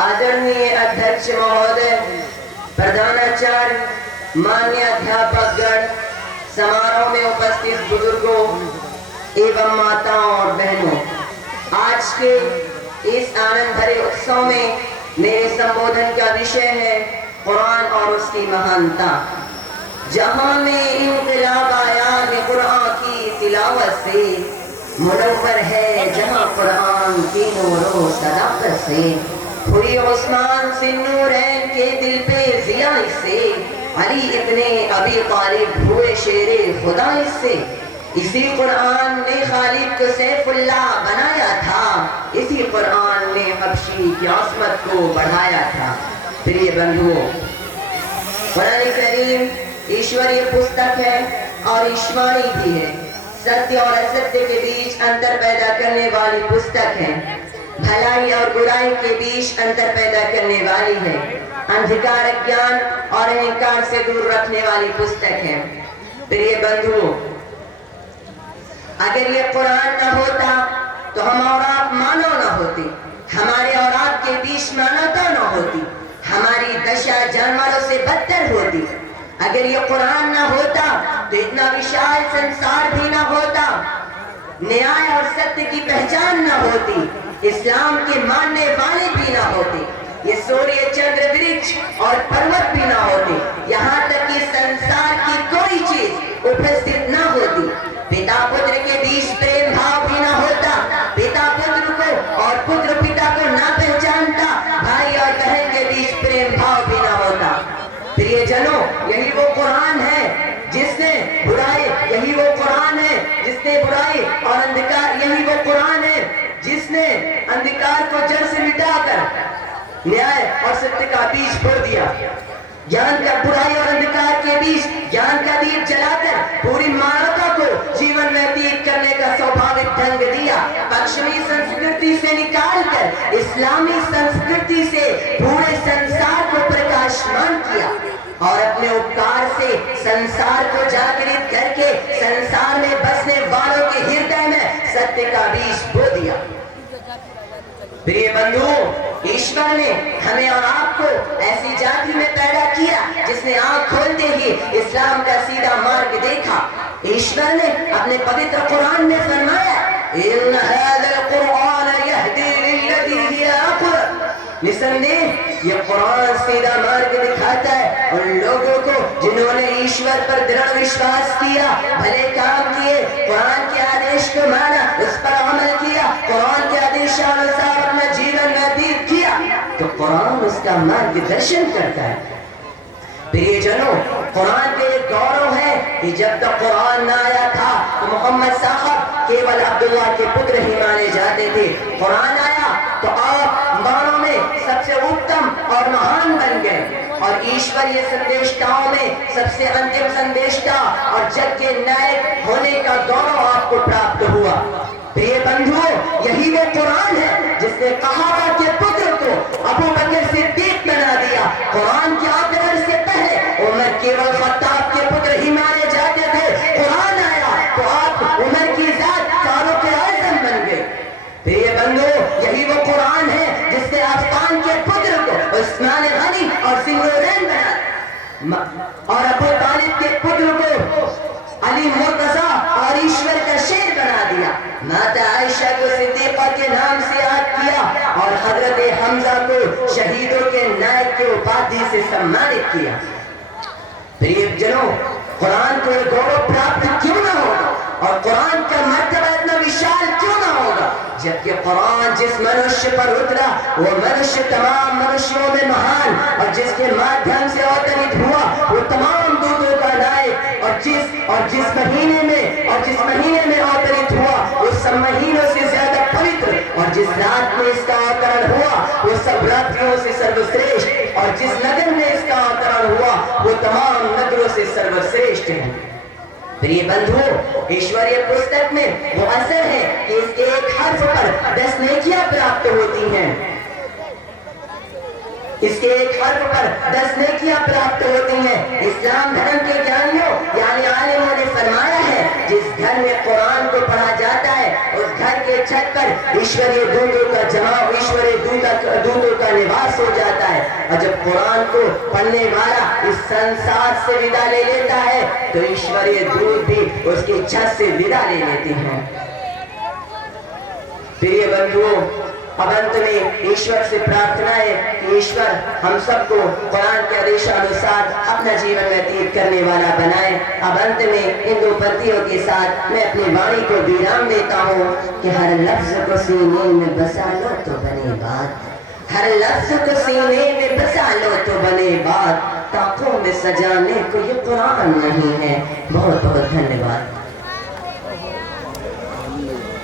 आदरणीय अध्यक्ष महोदय, प्रधानाचार्य, मान्य अध्यापकगण, समारोह में उपस्थित बुजुर्गों एवं माताओं और बहनों, आज के इस आनंद भरे उत्सव में मेरे संबोधन का विषय है कुरान और उसकी महानता। जहां में इनकलाब आया है कुरान की तिलावत से, मुनव्वर है जहां कुरान की नूरो सदाकत से। हुई उस्मान से नूरैन के दिल पे ज़िया इससे, अली इब्ने अबी तालिब हुए शेरे खुदा इससे। इसी कुरान ने खालिद को सैफुल्लाह बनाया था, इसी कुरान ने हबशी की आसमत को बढ़ाया था। प्रिय बंधुओं, कुरान करीम ईश्वरीय पुस्तक है और ईश्वरी भी है। सत्य और असत्य के बीच अंतर पैदा करने वाली पुस्तक है। भलाई और बुराई के बीच अंतर पैदा करने वाली है। अंधकार, ज्ञान और अहंकार से दूर रखने वाली पुस्तक है। प्रिय बंधुओं, अगर ये कुरान न होता तो हम और आप मानव न होते, हमारे और आपके बीच मानवता न होती, हमारी दशा जानवरों से बदतर होती। अगर ये कुरान न होता तो इतना विशाल संसार भी न होता, न्याय और सत्य की पहचान न होती, इस्लाम के मानने वाले भी न होते, ये सूर्य, चंद्र, वृक्ष और पर्वत भी न होते, यहाँ तक कि संसार की कोई चीज उपस्थित न होती। पिता पुत्र के बीच प्रेम भाव भी न होता, पिता पुत्र को और पुत्र पिता को न पहचानता, भाई और बहन के बीच प्रेम भाव भी न होता। प्रियजनों, यही वो कुरान है जिसने बुराई, यही वो कुरान है जिसने बुराई और अंधकार, यही वो कुरान है जिसने अंधकार को जड़ से मिटाकर न्याय और सत्य का बीज बो दिया। ज्ञान का, बुराई और अंधकार के बीच ज्ञान का दीप जलाकर पूरी मानवता को जीवन व्यतीत करने का स्वाभाविक ढंग दिया। पश्चिमी संस्कृति से निकालकर इस्लामी संस्कृति से पूरे संसार को प्रकाशमान किया और अपने उपकार से संसार को जागृत करके संसार में बसने वालों के हृदय में सत्य का बीज बो दिया। प्रिय बंधुओं, ईश्वर ने हमें और आपको ऐसी जाति में पैदा किया जिसने आंख खोलते ही इस्लाम का सीधा मार्ग देखा। ईश्वर ने अपने पवित्र कुरान में फरमाया, इन हाज़ल कुरान यहदी लिल्लती हिय अक़वम। निसंदेह ये कुरान सीधा मार्ग दिखाता है उन लोगों को जिन्होंने ईश्वर पर दृढ़ विश्वास किया, भले काम किए, कुरान के आदेश को माना, उस पर अमल किया, कुरान के आदेशानुसार अपना जीवन व्यतीत किया, तो कुरान उसका मार्गदर्शन करता है। प्रियजनों, कुरान के एक गौरव है कि जब तक कुरान न आया था तो मोहम्मद साहब केवल अब्दुल्ला के पुत्र ही माने जाते थे। कुरान आया तो आप मानव में सबसे उत्तम और महान बन गए और ईश्वरीय संदेष्टाओं में सबसे अंतिम संदेष्टा और जग के नायक होने का गौरव आपको प्राप्त हुआ। प्रिय बंधुओं, यही वो कुरान है जिसने कहाबा के पुत्र को अबू बकर सिद्दीक बना दिया। कुरान के अवतरण से पहले उमर केवल खत्ताब के पुत्र ही माने जाते थे। कुरान आया तो आप उमर की जात फारूक आज़म बन गए। प्रिय बंधुओं, यही वो कुरान है जिसने अफगान के पुत्र को उस्मान गनी और सिंगुरैन बना और अबू तालिब के पुत्र को अली मुर्तजा और ईश्वर का शेर बना दिया। माता आयशा को सिद्दीक़ा के नाम से याद किया और हजरत हमजा को शहीदों के नायक के उपाधि से सम्मानित किया। प्रियजनों, कुरान को गौरव प्राप्त क्यों ना होगा और कुरान का मर्तबा इतना विशाल क्यों ना होगा, जबकि कुरान जिस मनुष्य पर उतरा वो मनुष्य तमाम मनुष्यों में महान और जिसके माध्यम से अवतरित हुआ वो तमाम दूतों का नायक और जिस महीने में अवतरित हुआ उस सब महीनों से ज्यादा पवित्र और जिस रात में इसका अवतरण हुआ वो सब रात्रियों से सर्वश्रेष्ठ, और जिस नगर में इसका अवतरण हुआ वो तमाम नगरों से सर्वश्रेष्ठ है। प्रिय बंधुओं, ईश्वरीय पुस्तक में वो असर है कि इसके एक हर्फ पर 10 नेकियां प्राप्त होती हैं। इसके एक हर्फ पर 10 नेकियां प्राप्त होती हैं। इस्लाम धर्म के ज्ञानियों यानी आलिमों ने फरमाया है, जिस घर में कुरान को पढ़ा जाता है उस घर के छत पर ईश्वरीय दूतों का जमाव, ईश्वरीय दूतों का निवास हो जाता है। और जब कुरान को पढ़ने वाला इस संसार से विदा ले लेता है तो ईश्वरीय दूत भी उसकी छत से विदा ले लेते हैं। प्रिय बंधुओं, अब अंत में ईश्वर से प्रार्थना है कि ईश्वर हम सबको कुरान के आदेशानुसार अपना जीवन व्यतीत करने वाला बनाए। अब अंत में इन दो पत्तियों के साथ मैं अपनी वाणी को विराम देता हूँ कि हर लफ्ज को सीने में बसा लो तो बने बात, हर लफ्ज को सीने में बसा लो तो बने बात, ताकों में सजाने को ये कुरान नहीं है। बहुत बहुत धन्यवाद।